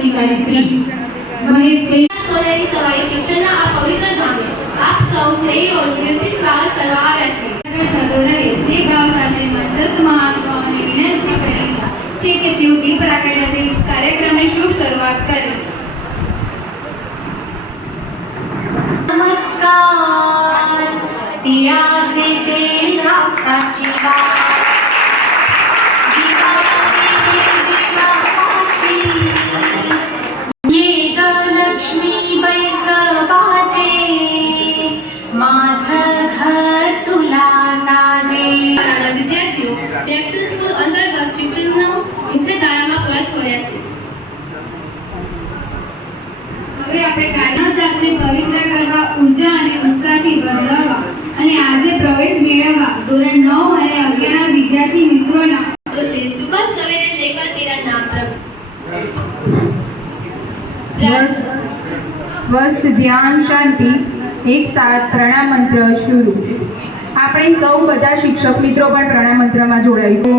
અધિકારી શ્રી મહેશભાઈ સોનેરી સવાઈ શિક્ષણના આ પવિત્ર ધામે આપ સૌ સ્નેહીઓનું દિલથી સ્વાગત કરવા આવ્યા છે. થતો રહે તે ભાવ સાથે મંદસ્થ મહાનુભાવોને વિનંતી કરી છે કે તેઓ દીપ પ્રાગટ્યથી કાર્યક્રમની શુભ શરૂઆત કરે. नमस्कार तिळाचे तेल कापसाची वाट दिवाळी ये ग लक्ष्मी बैस ग बाजे माझं घर तुला साजे. વિદ્યાર્થીઓ બેક ટુ સ્કૂલ અંતર્ગત શિક્ષણનો મુખ્ય ધારામાં પરત ફર્યા છે. હવે આપણે કાયના જાતને પવિત્ર કરવા, ઉર્જા અને ઉત્સાહથી વધારવા અને આજે પ્રવેશ મેળવવા ધોરણ 9 અને 11 ના વિદ્યાર્થી મિત્રોના तो श्री सुबह सवेरे लेकर तेरा नाम प्रभु स्वस्थ ध्यान शांति एक साथ प्रणाम मंत्र शुरू. આપણે સૌ બધા શિક્ષક મિત્રો પણ પ્રણામ મંત્રમાં જોડાઈશું.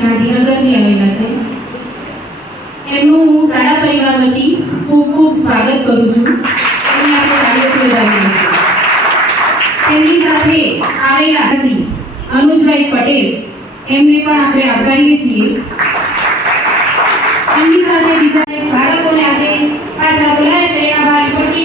ગાંધીનગરની આવેલા છે. એમનું હું શાળા પરિવાર વતી ખૂબ ખૂબ સ્વાગત કરું છું અને આપણે કાર્યક્રમ વધાવીએ છીએ. તેમની સાથે આવેલા શ્રી અનુજભાઈ પટેલ એમને પણ આપણે આવકારીએ છીએ. એમની સાથે બીજા બાળકોને આજે પાછા બોલાય છે એના ભાઈ પટેલ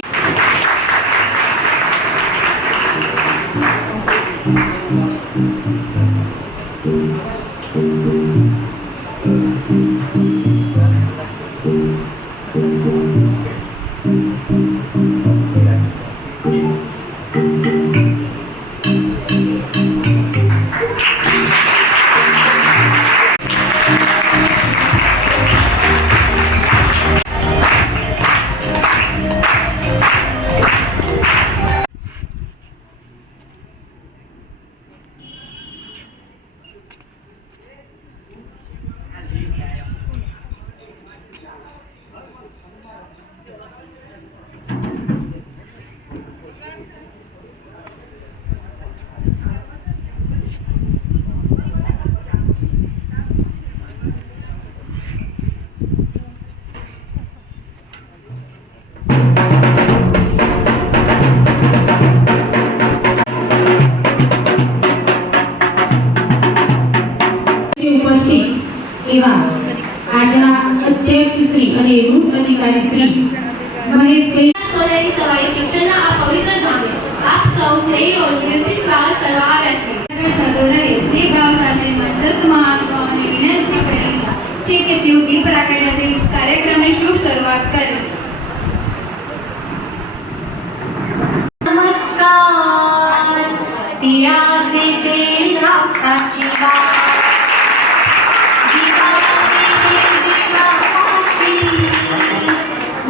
એવા આજના અધ્યક્ષ શ્રી અને રૂટ અધિકારી શ્રી મહેશભાઈ સોનેરી સવાઈ શિક્ષણના આ પવિત્ર ધામે આપ સૌ સ્નેહીઓનું દિલથી સ્વાગત કરવા આવ્યા છે. થતો રહે તે ભાવ સાથે મંદસ્થ મહાનુભાવોને વિનંતી કરી છે કે તેઓ દીપ પ્રાગટ્યથી કાર્યક્રમની શુભ શરૂઆત કરે. नमस्कार तिळाचे तेल कापसाची वाट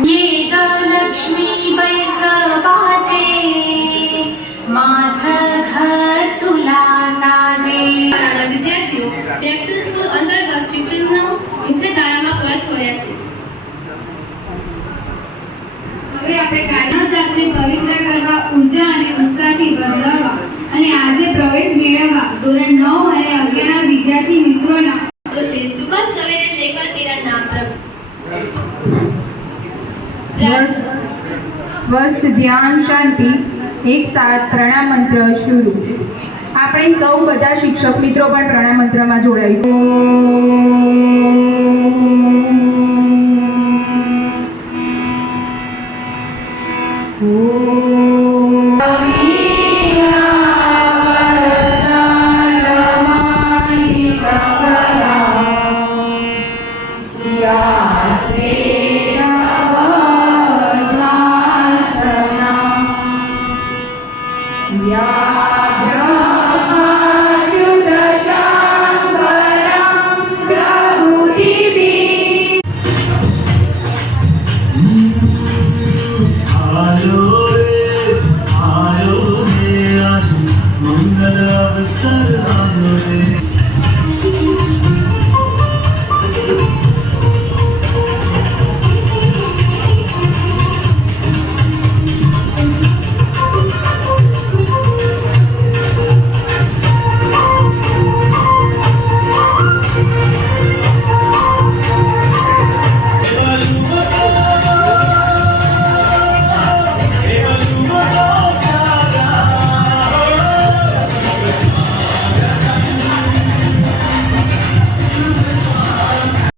ये ग लक्ष्मी बैस ग बाजे माझं घर तुला साजे. વિદ્યાર્થીઓ બેક ટુ સ્કૂલ અંતર્ગત શિક્ષણનો મુખ્ય ધારામાં પરત ફર્યા છે. હવે આપણે કાયના જાતને પવિત્ર કરવા, ઉર્જા અને ઉત્સાહથી વધારવા અને આજે પ્રવેશ મેળવવા ધોરણ 9 અને 11 ના વિદ્યાર્થી મિત્રોના તો શ્રી સુબહ સવેરે લેकर સ્વસ્થ ધ્યાન શાંતિ એક સાથ પ્રણામ મંત્ર શરૂ. આપણે સૌ બધા શિક્ષક મિત્રો પણ પ્રણામ મંત્રમાં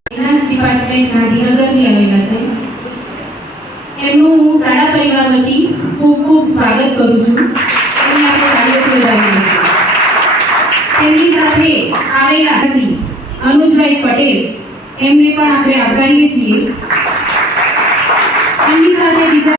ફાઇનાન્સ ડિપાર્ટમેન્ટ ગાંધીનગરથી આવેલા છે. એમનું હું શાળા પરિવાર વતી ખૂબ ખૂબ સ્વાગત કરું છું અને આપણે તાળીઓથી વધાવીએ છીએ. તેમની સાથે આવેલા શ્રી અનુજભાઈ પટેલ એમને પણ આપણે આવકારીએ છીએ. એમની સાથે બીજા